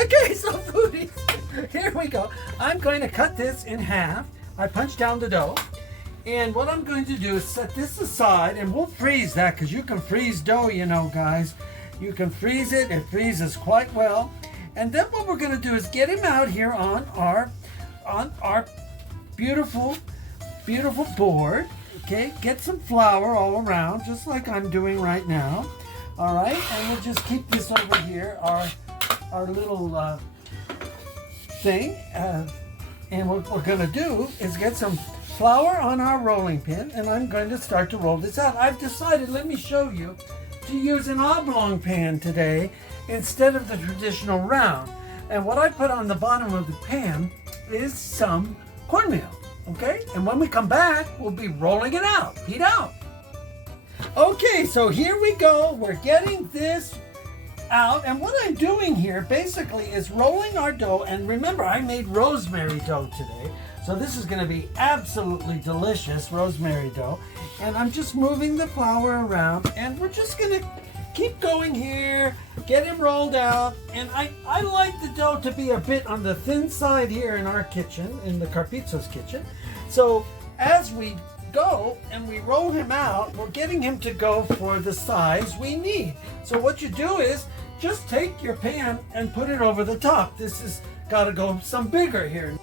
Okay, so foodies, here we go. I'm going to cut this in half. I punched down the dough. And what I'm going to do is set this aside, and we'll freeze that, because you can freeze dough, you know, guys. You can freeze it. It freezes quite well. And then what we're going to do is get him out here on our beautiful, beautiful board. Okay, get some flour all around, just like I'm doing right now. All right, and we'll just keep this over here, our little thing. And what we're going to do is get some flour on our rolling pin, and I'm going to start to roll this out. I've decided, let me show you, to use an oblong pan today instead of the traditional round. And what I put on the bottom of the pan is some cornmeal, okay? And when we come back, we'll be rolling it out. Heat out. Okay, so here we go. We're getting this out, and what I'm doing here basically is rolling our dough. And remember, I made rosemary dough today, so this is going to be absolutely delicious rosemary dough. And I'm just moving the flour around, and we're just going to keep going here, get him rolled out. And I like the dough to be a bit on the thin side here in our kitchen, in the Carpizzo's kitchen. So as we go and we roll him out, we're getting him to go for the size we need. So what you do is just take your pan and put it over the top. This has got to go some bigger here.